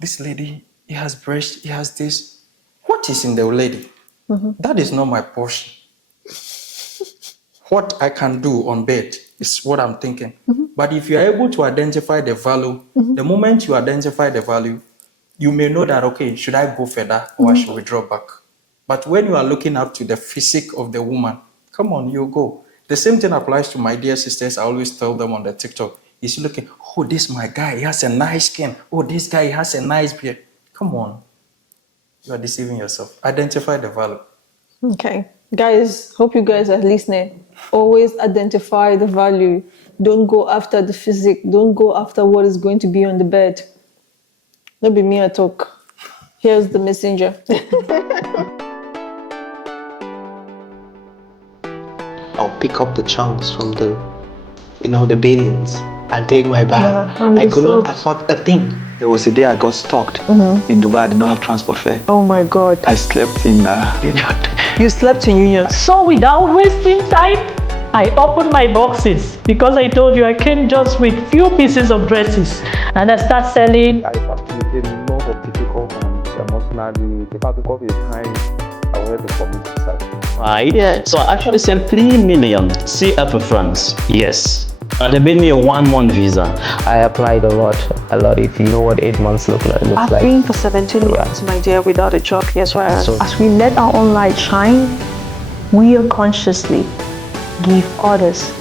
this lady, he has breast, he has this. What is in the lady? That is not my portion. What I can do on bed is what I'm thinking. But if you're able to identify the value, the moment you identify the value, you may know that, okay, should I go further or I should withdraw back? But when you are looking up to the physique of the woman, come on, you go. The same thing applies to my dear sisters. I always tell them on the TikTok, is looking, oh, this my guy, he has a nice skin. Oh, this guy has a nice beard. Come on. You are deceiving yourself. Identify the value. Okay. Guys, hope you guys are listening. Always identify the value. Don't go after the physique. Don't go after what is going to be on the bed. Not be me I talk. Here's the messenger. I'll pick up the chunks from the beddings and take my bag. I couldn't afford a thing. There was a day I got stuck in Dubai. I did not have transport fare. Oh my God. I slept in Union. You slept in Union. So without wasting time, I opened my boxes because I told you I came just with few pieces of dresses and I start selling. I facilitated a lot of difficult and emotionally difficult time I wanted to commit suicide. Right? Yeah. So I actually sent 3 million CF for France. Yes. And they made me a 1-month visa. I applied a lot. If you know what 8 months looks I've like. been for 17 months, my dear, without a job. Yes, right. So- As we let our own light shine, we unconsciously give others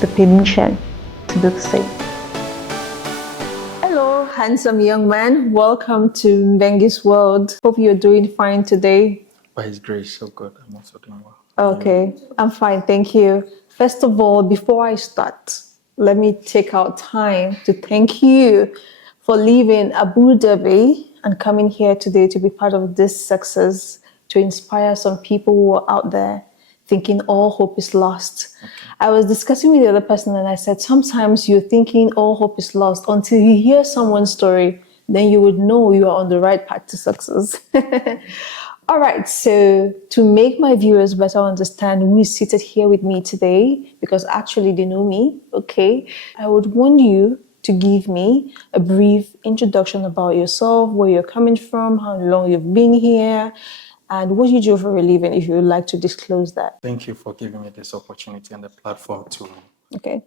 the permission to do the same. Hello, handsome young man. Welcome to Mbengi's world. Hope you're doing fine today. By His grace, so good. I'm also doing well. Okay, I'm fine, thank you. First of all, before I start, let me take out time to thank you for leaving Abu Dhabi and coming here today to be part of this success, to inspire some people who are out there thinking all hope is lost. Okay. I was discussing with the other person and I said, sometimes you're thinking all hope is lost until you hear someone's story, then you would know you are on the right path to success. All right, so to make my viewers better understand who is seated here with me today, because actually they know me, okay, I would want you to give me a brief introduction about yourself, where you're coming from, how long you've been here, and what you do for a living, if you would like to disclose that. Thank you for giving me this opportunity and the platform to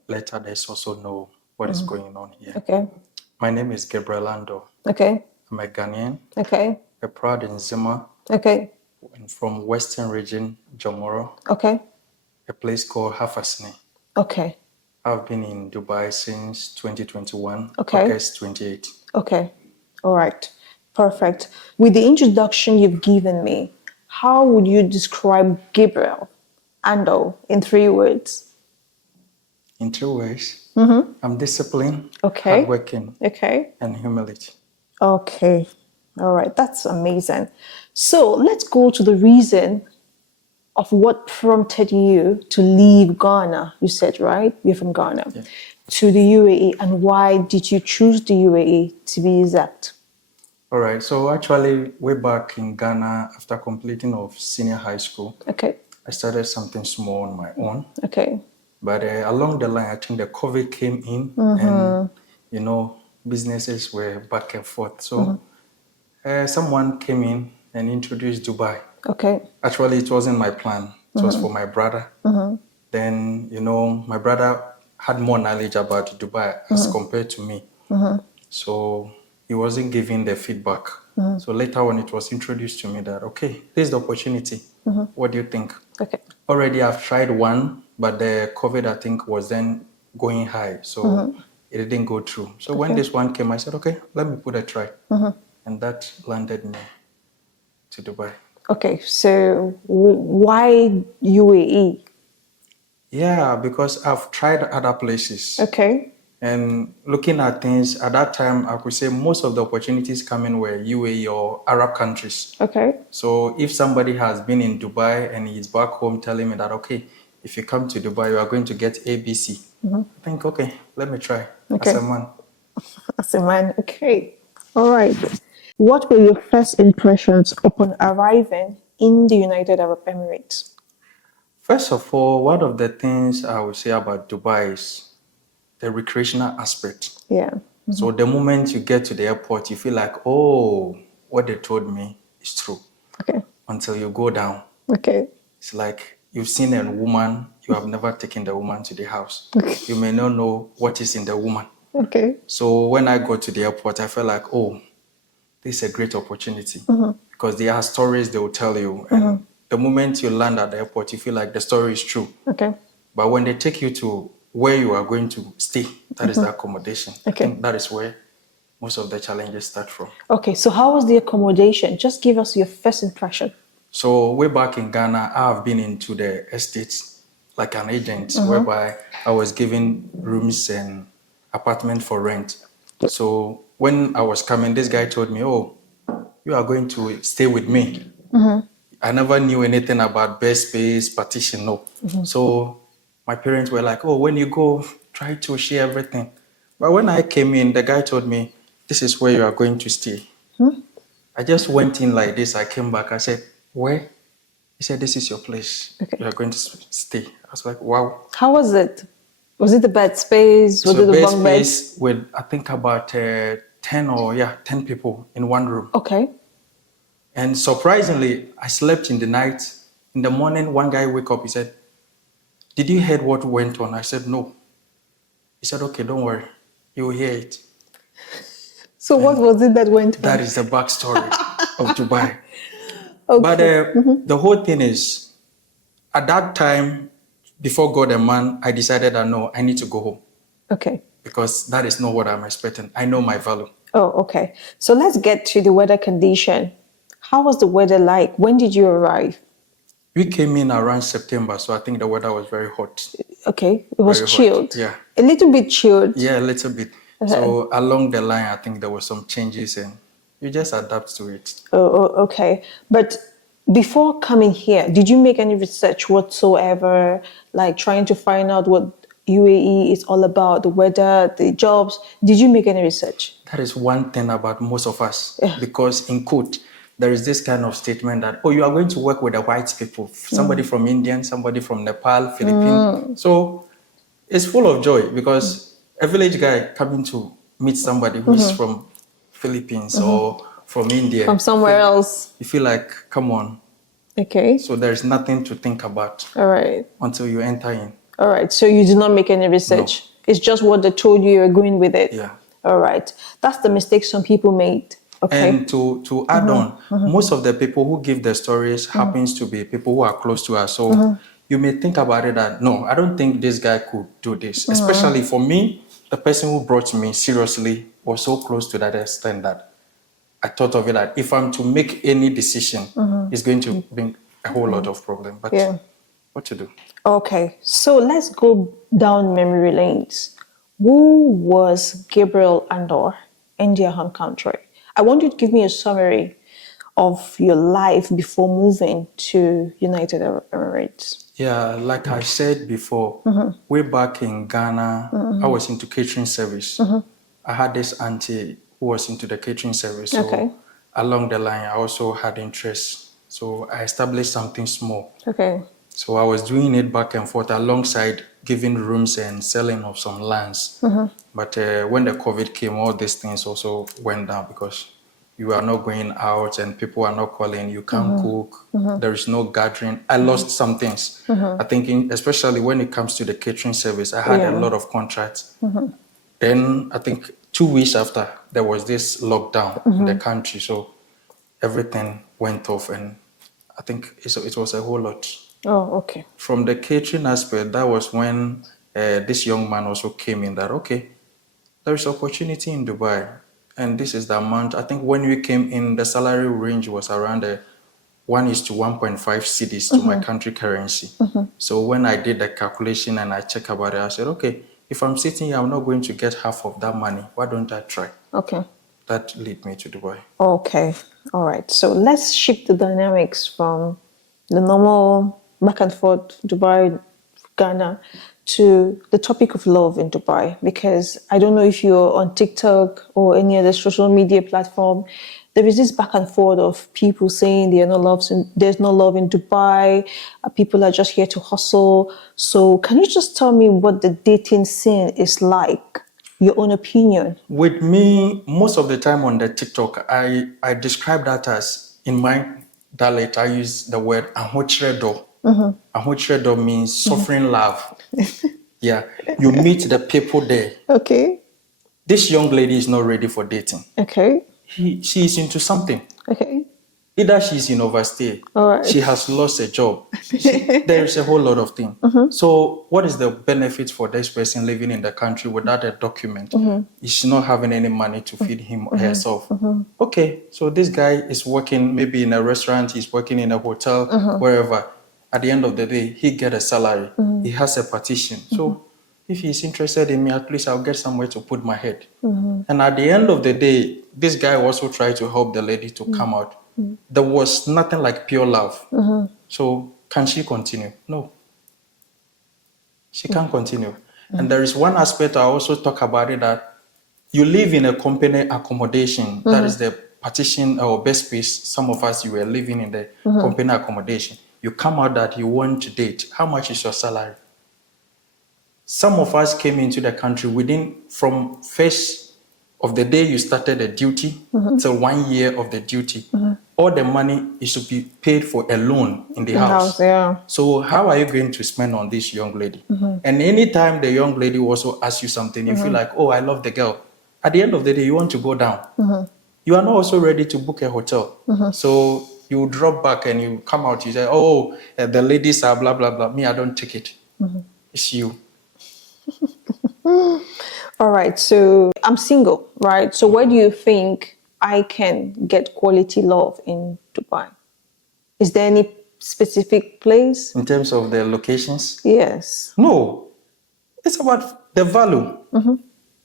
let others also know what is going on here. Okay. My name is Gabriel Ando. Okay. I'm a Ghanaian. Okay. A proud Nzima. Okay. And from Western region, Jomoro. Okay. A place called Hafasni. Okay. I've been in Dubai since 2021, Okay. August 28. Okay. All right. Perfect. With the introduction you've given me, how would you describe Gabriel Ando in 3 words? In 2 ways, I'm disciplined, Okay. hardworking, Okay. and humility. Okay. All right. That's amazing. So let's go to the reason of what prompted you to leave Ghana. You said, right? You're from Ghana. Yeah. To the UAE. And why did you choose the UAE, to be exact? All right. So actually, way back in Ghana, after completing of senior high school, Okay. I started something small on my own. Okay. But along the line, I think the COVID came in and, businesses were back and forth. So someone came in and introduced Dubai. Okay. Actually, it wasn't my plan. It was for my brother. Then, my brother had more knowledge about Dubai as compared to me. So he wasn't giving the feedback. So later on, it was introduced to me that, okay, here's the opportunity. What do you think? Okay. Already I've tried one, but the COVID, I think, was then going high. So it didn't go through. So when this one came, I said, okay, let me put a try. And that landed me to Dubai. Okay, so why UAE? Yeah, because I've tried other places. Okay. And looking at things, at that time, I could say most of the opportunities coming were UAE or Arab countries. Okay. So if somebody has been in Dubai and he's back home telling me that, okay, if you come to Dubai, you are going to get ABC. I think, okay, let me try as a man. As a man, okay. All right. What were your first impressions upon arriving in the United Arab Emirates? First of all, one of the things I would say about Dubai is the recreational aspect. Yeah. So the moment you get to the airport, you feel like, oh, what they told me is true. Okay. Until you go down. Okay. It's like you've seen a woman, you have never taken the woman to the house. You may not know what is in the woman. Okay. So when I got to the airport, I felt like, oh, this is a great opportunity. Because there are stories they will tell you. And the moment you land at the airport, you feel like the story is true. Okay. But when they take you to where you are going to stay, that is the accommodation. I think that is where most of the challenges start from. Okay, so how was the accommodation? Just give us your first impression. So way back in Ghana, I have been into the estates like an agent, whereby I was given rooms and apartment for rent. So when I was coming, this guy told me, oh, you are going to stay with me. I never knew anything about bed space, partition, no. So my parents were like, oh, when you go, try to share everything. But when I came in, the guy told me, this is where you are going to stay. I just went in like this. I came back. I said, where? He said, this is your place. Okay. You are going to stay. I was like, wow. How was it? Was it the bed space? Was So it the bed bunk bed? space with, I think, about 10 people in one room. Okay. And surprisingly, I slept in the night. In the morning, one guy wake up. He said, did you hear what went on? I said, no. He said, okay, don't worry. You will hear it. So what was it that went That on? is the backstory of Dubai. Okay. But the whole thing is, at that time, before God and man, I decided that no, I need to go home. Okay. Because that is not what I'm expecting. I know my value. Oh, okay. So let's get to the weather condition. How was the weather like? When did you arrive? We came in around September, so I think the weather was very hot. Okay. It was Very hot, chilled. yeah. A little bit chilled. Yeah, a little bit. So along the line, I think there were some changes and you just adapt to it. Oh, okay. But before coming here, did you make any research whatsoever, like trying to find out what UAE is all about, the weather, the jobs? Did you make any research? That is one thing about most of us. Yeah. Because in quote, there is this kind of statement that, oh, you are going to work with the white people. Somebody from India, somebody from Nepal, Philippines. So it's full of joy because a village guy coming to meet somebody who is from Philippines or from India. From somewhere else. You feel like, come on. Okay. So there's nothing to think about All right. until you enter in. All right. So you did not make any research. It's just what they told you, you're going with it. Yeah. All right. That's the mistake some people made. Okay. And to add on, most of the people who give the stories happens to be people who are close to us. So you may think about it that, no, I don't think this guy could do this. Especially for me, the person who brought me seriously was so close to that extent that I thought of it that if I'm to make any decision, it's going to bring a whole lot of problem. But Yeah. what to do? Okay. So let's go down memory lanes. Who was Gabriel Andor in their home country? I want you to give me a summary of your life before moving to United Arab Emirates. Yeah, like I said before, way back in Ghana, I was into catering service. I had this auntie who was into the catering service. So Okay. along the line, I also had interest. So I established something small. Okay. So I was doing it back and forth alongside giving rooms and selling of some lands. But when the COVID came, all these things also went down because you are not going out and people are not calling, you can't cook, there is no gathering. I lost some things. I think especially when it comes to the catering service, I had a lot of contracts. Then I think 2 weeks after, there was this lockdown in the country. So everything went off and I think it was a whole lot. Oh, okay. From the catering aspect, that was when this young man also came in that, okay, there is opportunity in Dubai. And this is the amount. I think when we came in, the salary range was around 1:1.5 cedis to my country currency. So when I did the calculation and I checked about it, I said, okay, if I'm sitting here, I'm not going to get half of that money. Why don't I try? Okay. That led me to Dubai. Okay. All right. So let's shift the dynamics from the normal back and forth Dubai, Ghana, to the topic of love in Dubai. Because I don't know if you're on TikTok or any other social media platform, there is this back and forth of people saying there's no love in Dubai, people are just here to hustle. So can you just tell me what the dating scene is like your own opinion? With me, most of the time on the TikTok, I describe that as, in my dialect, I use the word ahochredo. Ahochredo means suffering love. Yeah, you meet the people there. Okay. This young lady is not ready for dating. Okay. She is into something. Okay. Either she's in overstay, All right. she has lost a job. There is a whole lot of things. So what is the benefit for this person living in the country without a document? She's not having any money to feed him or herself. Okay, so this guy is working maybe in a restaurant, he's working in a hotel, wherever. At the end of the day, he get a salary. He has a petition. So if he's interested in me, at least I'll get somewhere to put my head. And at the end of the day, this guy also tried to help the lady to come out. There was nothing like pure love. So can she continue? No. She can't continue. And there is one aspect I also talk about it, that you live in a company accommodation. That is the partition or best space. Some of us, you were living in the company accommodation. You come out that you want to date. How much is your salary? Some of us came into the country from first of the day you started the duty till 1 year of the duty. All the money is to be paid for a loan in the house. Yeah. So how are you going to spend on this young lady? And anytime the young lady also asks you something, you feel like, oh, I love the girl. At the end of the day, you want to go down. You are not also ready to book a hotel. So you drop back and you come out, you say, oh, the ladies are blah, blah, blah. Me, I don't take it. It's you. All right. So I'm single, right? So where do you think I can get quality love in Dubai? Is there any specific place? In terms of the locations? Yes. No. It's about the value.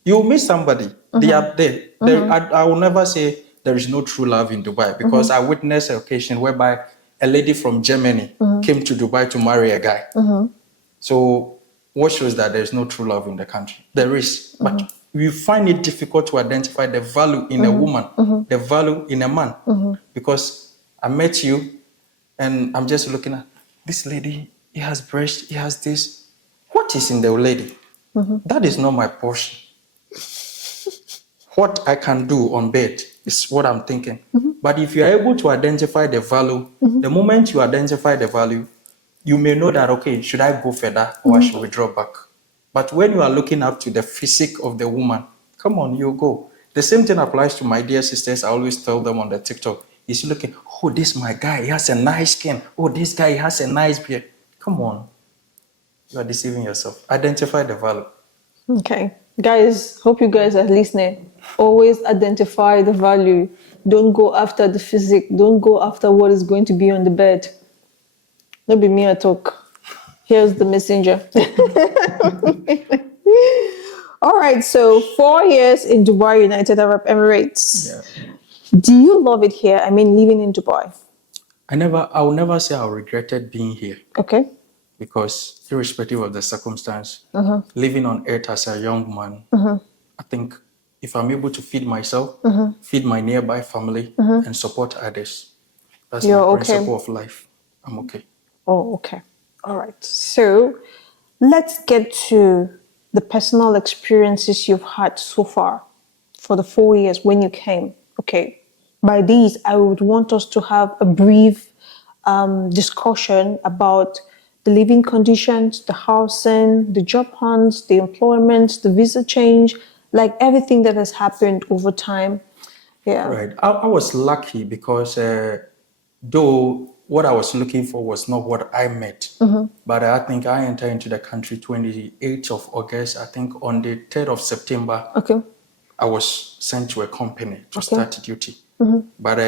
You meet somebody, they are there. I will never say there is no true love in Dubai, because I witnessed an occasion whereby a lady from Germany came to Dubai to marry a guy. So what shows that there is no true love in the country? There is, but we find it difficult to identify the value in a woman, the value in a man. Because I met you and I'm just looking at this lady, he has breast, he has this. What is in the lady? That is not my portion. What I can do on bed is what I'm thinking. But if you're able to identify the value, the moment you identify the value, you may know that, okay, should I go further or should we draw back? But when you are looking up to the physique of the woman, come on, you go. The same thing applies to my dear sisters. I always tell them on the TikTok, is looking, oh, this my guy, he has a nice skin. Oh, this guy has a nice beard. Come on. You are deceiving yourself. Identify the value. Okay. Guys, hope you guys are listening. Always identify the value. Don't go after the physique. Don't go after what is going to be on the bed. Not be me I talk. Here's the messenger. All right, so 4 years in Dubai, United Arab Emirates. Yeah. Do you love it here? I mean, living in Dubai. I will never say I regretted being here, Okay. because irrespective of the circumstance, living on earth as a young man, I think if I'm able to feed myself, feed my nearby family, and support others, that's You're my okay. principle of life. I'm okay. Oh, okay. All right. So let's get to the personal experiences you've had so far for the 4 years when you came. Okay. By these, I would want us to have a brief discussion about the living conditions, the housing, the job hunts, the employment, the visa change, like everything that has happened over time. Yeah. Right. I was lucky because though what I was looking for was not what I met, but I think I entered into the country 28th of August. I think on the 3rd of September, Okay. I was sent to a company to start duty. But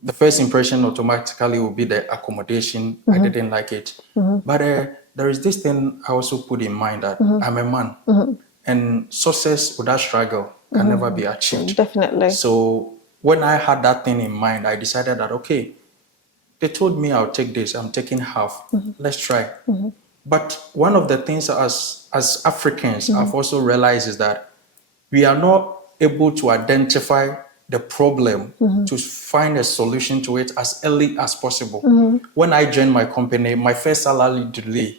the first impression automatically will be the accommodation. I didn't like it. But there is this thing I also put in mind, that I'm a man, and success without struggle can never be achieved. Definitely. So when I had that thing in mind, I decided that, okay, they told me I'll take this, I'm taking half. Let's try. But one of the things as Africans I've also realized is that we are not able to identify the problem to find a solution to it as early as possible. When I joined my company, my first salary delay,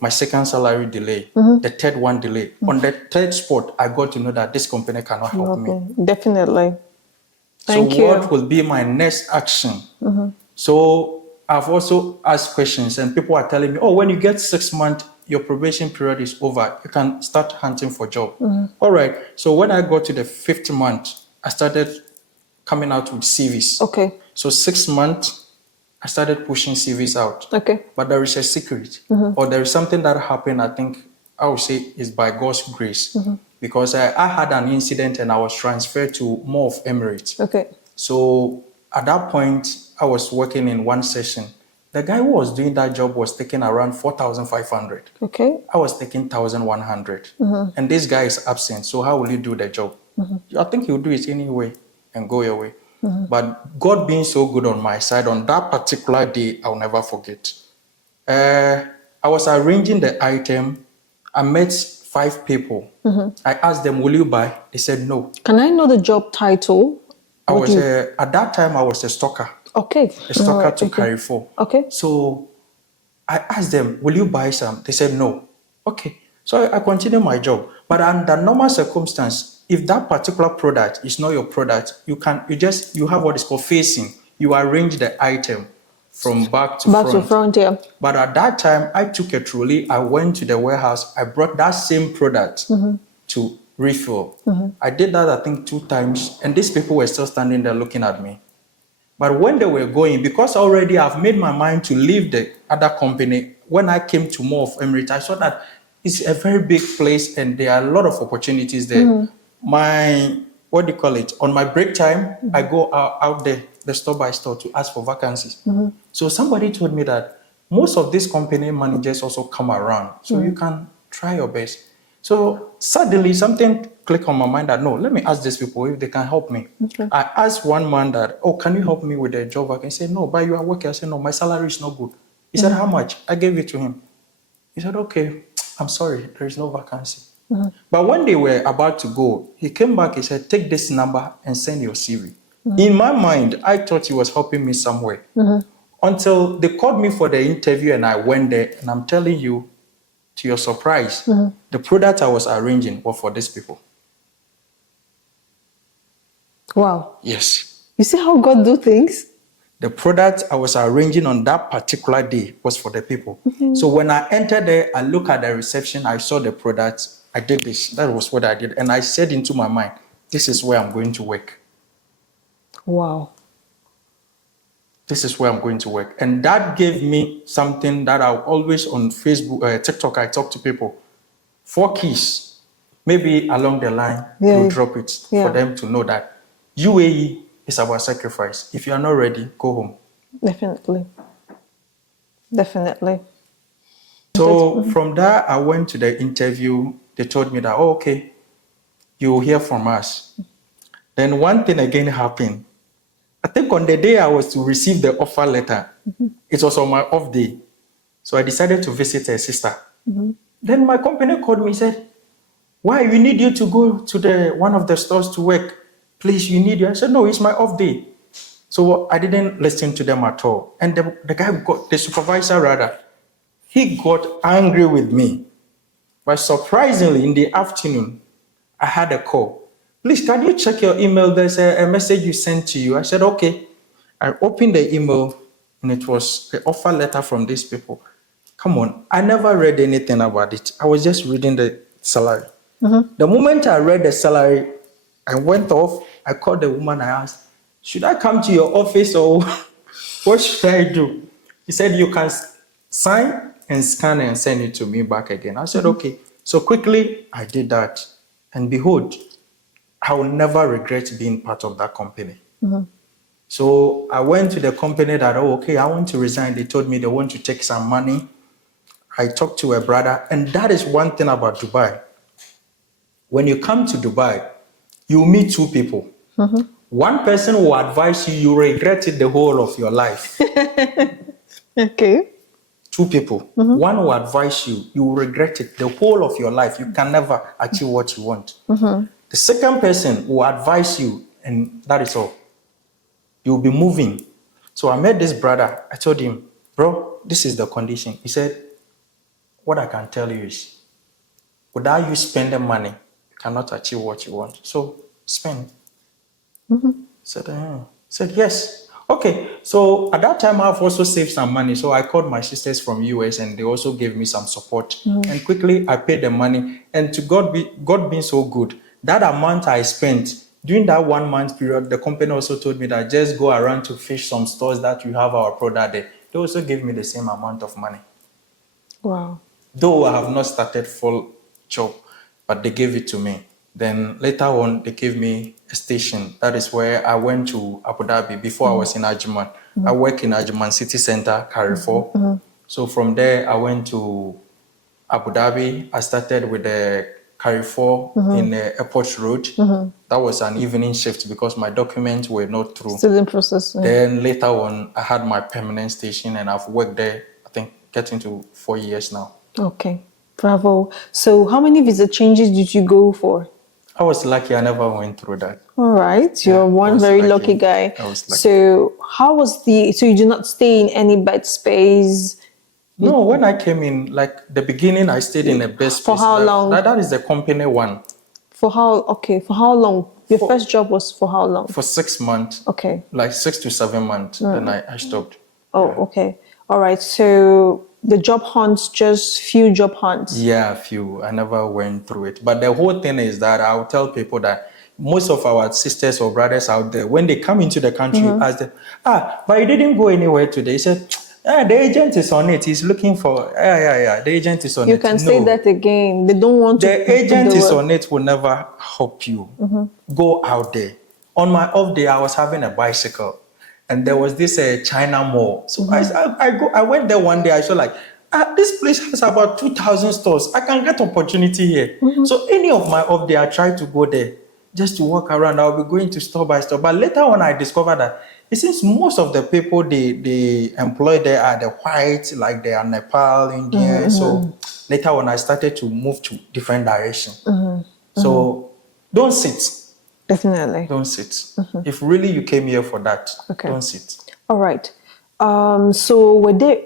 my second salary delay, the third one delay. On the third spot, I got to know that this company cannot help me. Definitely. Thank So you. what will be my next action? So I've also asked questions, and people are telling me, oh, when you get 6 months, your probation period is over. You can start hunting for a job. All right. So when I got to the 5th month, I started coming out with CVs. Okay. So 6 months, I started pushing CVs out. Okay. But there is a secret, or there is something that happened, I think I would say is by God's grace. Because I had an incident and I was transferred to more of Emirates. Okay. So at that point, I was working in one session. The guy who was doing that job was taking around 4,500. Okay. I was taking 1,100. And this guy is absent. So how will you do the job? I think you'll do it anyway and go your way. But God being so good on my side, on that particular day, I'll never forget. I was arranging the item. I met 5 people. I asked them, will you buy? They said no. Can I know the job title? I was at that time I was a stocker. Okay. A stocker to Carrefour. Okay. So I asked them, will you buy some? They said no. Okay. So I continued my job. But under normal circumstance, if that particular product is not your product, you have what is called facing. You arrange the item from back to front. Yeah. But at that time, I took a trolley. I went to the warehouse. I brought that same product to refill. I did that, I think, 2 times. And these people were still standing there looking at me. But when they were going, because already I've made my mind to leave the other company, when I came to more of Emirates, I saw that it's a very big place and there are a lot of opportunities there. On my break time, I go out there, the store by store, to ask for vacancies. So somebody told me that most of these company managers also come around, so you can try your best. So suddenly something clicked on my mind that, no, let me ask these people if they can help me. Okay. I asked one man that, oh, can you help me with the job? I can say, no, but you are working. I said, no, my salary is not good. He said, how much? I gave it to him. He said, okay, I'm sorry, there is no vacancy. But when they were about to go, he came back, he said, take this number and send your CV. In my mind, I thought he was helping me somewhere. Until they called me for the interview and I went there, and I'm telling you, to your surprise, the product I was arranging were for these people. Wow. Yes. You see how God do things? The product I was arranging on that particular day was for the people. So when I entered there, I looked at the reception, I saw the product, I did this. That was what I did. And I said into my mind, this is where I'm going to work. Wow. This is where I'm going to work. And that gave me something that I always on Facebook, TikTok, I talk to people. 4 keys. Maybe along the line, you drop it for them to know that UAE is about sacrifice. If you are not ready, go home. Definitely. Definitely. So from there, I went to the interview. They told me that, oh, okay, you will hear from us. Then one thing again happened. I think on the day I was to receive the offer letter, it was on my off day. So I decided to visit a sister. Then my company called me and said, why, we need you to go to one of the stores to work. Please, you need you. I said, no, it's my off day. So I didn't listen to them at all. And the supervisor rather, he got angry with me. But surprisingly, in the afternoon, I had a call. Please, can you check your email? There's a message you sent to you. I said, okay. I opened the email, and it was the offer letter from these people. Come on, I never read anything about it. I was just reading the salary. The moment I read the salary, I went off. I called the woman. I asked, should I come to your office or what should I do? He said, you can sign and scan and send it to me back again. I said, okay. So quickly, I did that. And behold, I will never regret being part of that company. So I went to the company that, oh, okay, I want to resign. They told me they want to take some money. I talked to a brother. And that is one thing about Dubai. When you come to Dubai, you meet 2 people. One person will advise you, you regret it the whole of your life. Okay. 2 people. One will advise you, you will regret it the whole of your life. You can never achieve what you want. The second person will advise you and that is all. You'll be moving. So I met this brother. I told him, bro, this is the condition. He said, what I can tell you is, without you spending money, you cannot achieve what you want. So spend. Said yes. Okay. So at that time, I've also saved some money. So I called my sisters from US, and they also gave me some support. And quickly, I paid the money. And to God being so good, that amount I spent during that 1 month period, the company also told me that just go around to fish some stores that you have our product there. They also gave me the same amount of money. Wow. Though I have not started full job, but they gave it to me. Then later on, they gave me a station. That is where I went to Abu Dhabi before I was in Ajman. I work in Ajman City Center, Carrefour. So from there, I went to Abu Dhabi. I started with the Carrefour in Airport Road. That was an evening shift because my documents were not through. Still in process. Then later on, I had my permanent station, and I've worked there, I think, getting to 4 years now. Okay. Bravo. So how many visa changes did you go for? I was lucky. I never went through that. All right. You're I one was very lucky. lucky guy. I was lucky. So how was so you did not stay in any bed space? No, when I came in, like the beginning, I stayed in a best For place. how long? That is the company one. For how long? Your first job was for how long? For 6 months. Okay. Like 6 to 7 months. Then I stopped. Oh, okay. All right. So the job hunts, just few job hunts. Yeah, a few. I never went through it. But the whole thing is that I'll tell people that most of our sisters or brothers out there, when they come into the country, ask them, but you didn't go anywhere today. He said, the agent is on it. He's looking for, the agent is on it. You can say that again. They don't want to. The agent is on it will never help you. Go out there. On my off day, I was having a bicycle, and there was this China mall. So I went there one day. I saw like, this place has about 2,000 stores. I can get opportunity here. So any of my off day, I try to go there just to walk around. I'll be going to store by store. But later on, I discovered that it seems most of the people they employ there are the whites, like they are Nepal, India. So later on, I started to move to different directions. So don't sit. Definitely. Don't sit. If really you came here for that, don't sit. All right. So were there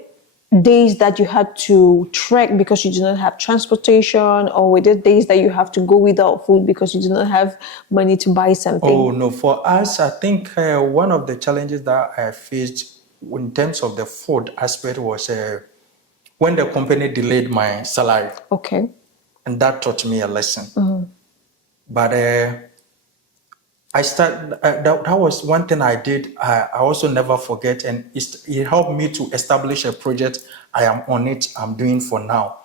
days that you had to trek because you did not have transportation, or were there days that you have to go without food because you did not have money to buy something? Oh, no. For us, I think one of the challenges that I faced in terms of the food aspect was when the company delayed my salary. Okay. And that taught me a lesson. But that was one thing I did. I also never forget, and it helped me to establish a project I am on it, I'm doing for now,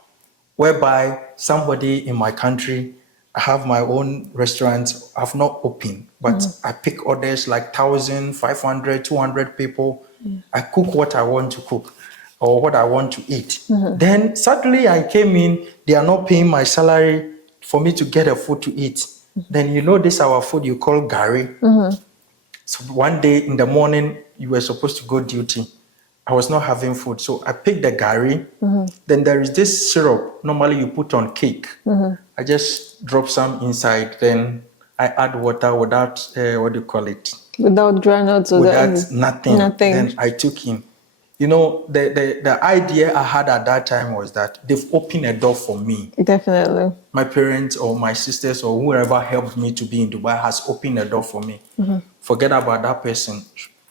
whereby somebody in my country, I have my own restaurant, I've not opened, but I pick orders like 1,000, 500, 200 people. I cook what I want to cook or what I want to eat. Then suddenly I came in, they are not paying my salary for me to get a food to eat. Then you know this our food you call gari. So one day in the morning, you were supposed to go duty. I was not having food. So I picked the gari. Then there is this syrup. Normally you put on cake. I just drop some inside. Then I add water without, what do you call it? Without granules or Without nothing. Nothing. Then I took him. You know, the idea I had at that time was that they've opened a door for me. Definitely. My parents or my sisters or whoever helped me to be in Dubai has opened a door for me. Forget about that person.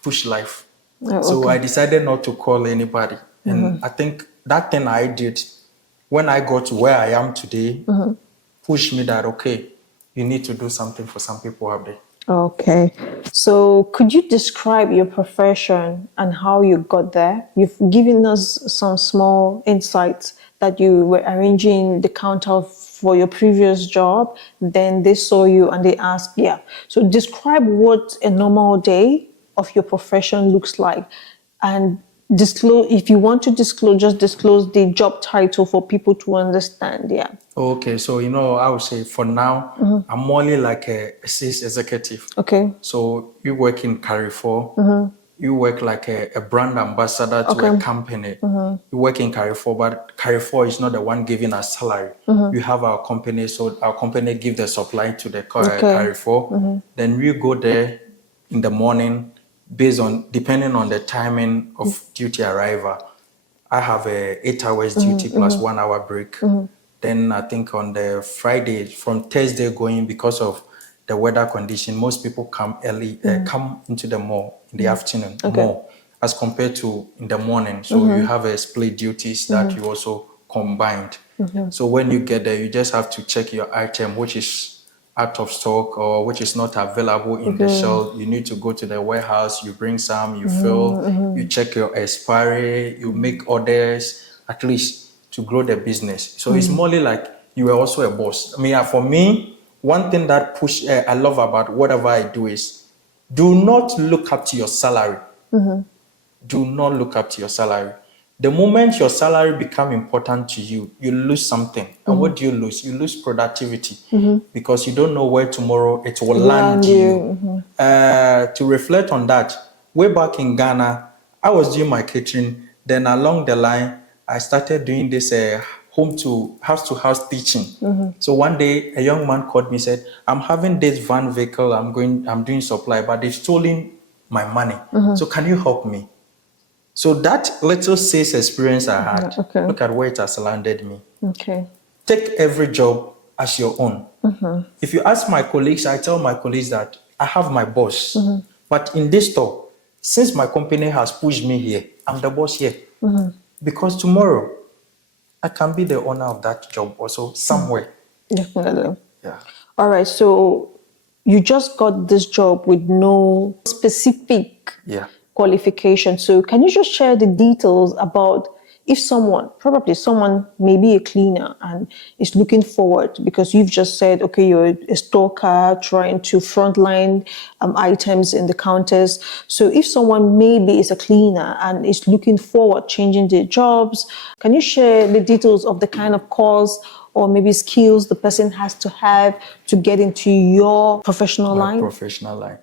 Push life. Oh, So I decided not to call anybody. And I think that thing I did when I got to where I am today pushed me that, okay, you need to do something for some people out there. Okay. So could you describe your profession and how you got there? You've given us some small insights that you were arranging the counter for your previous job. Then they saw you and they asked, So describe what a normal day of your profession looks like. And disclose, if you want to disclose, just disclose the job title for people to understand. Okay, so I would say for now, I'm more like a sales executive. Okay. So you work in Carrefour. you work like a brand ambassador to a company. You work in Carrefour, but Carrefour is not the one giving us salary. You have our company, so our company give the supply to the Carrefour. Then we go there in the morning, depending on the timing of duty arrival. I have a 8 hours duty plus 1 hour break. Then I think on the Friday, from Thursday going, because of the weather condition, most people come early, come into the mall in the afternoon more as compared to in the morning. So you have a split duties that you also combined. So when you get there, you just have to check your item, which is out of stock or which is not available in the shelf. You need to go to the warehouse, you bring some, you fill, you check your expiry, you make orders, at least to grow the business. So it's more like you are also a boss. I mean, for me, one thing that I love about whatever I do is do not look up to your salary. Do not look up to your salary. The moment your salary become important to you, you lose something. And what do you lose? You lose productivity because you don't know where tomorrow it will land you. To reflect on that, way back in Ghana, I was doing my catering. Then along the line, I started doing this house-to-house teaching. So one day, a young man called me and said, I'm having this van vehicle, I'm doing supply, but they've stolen my money. So can you help me? So that little sales experience I had, look at where it has landed me. Take every job as your own. If you ask my colleagues, I tell my colleagues that I have my boss. But in this store, since my company has pushed me here, I'm the boss here. Because tomorrow, I can be the owner of that job also somewhere. Definitely. Yeah. All right. So you just got this job with no specific qualification. So can you just share the details about if probably someone may be a cleaner and is looking forward, because you've just said, okay, you're a stocker trying to frontline items in the counters. So if someone maybe is a cleaner and is looking forward changing their jobs, can you share the details of the kind of course or maybe skills the person has to have to get into your professional line? Professional line.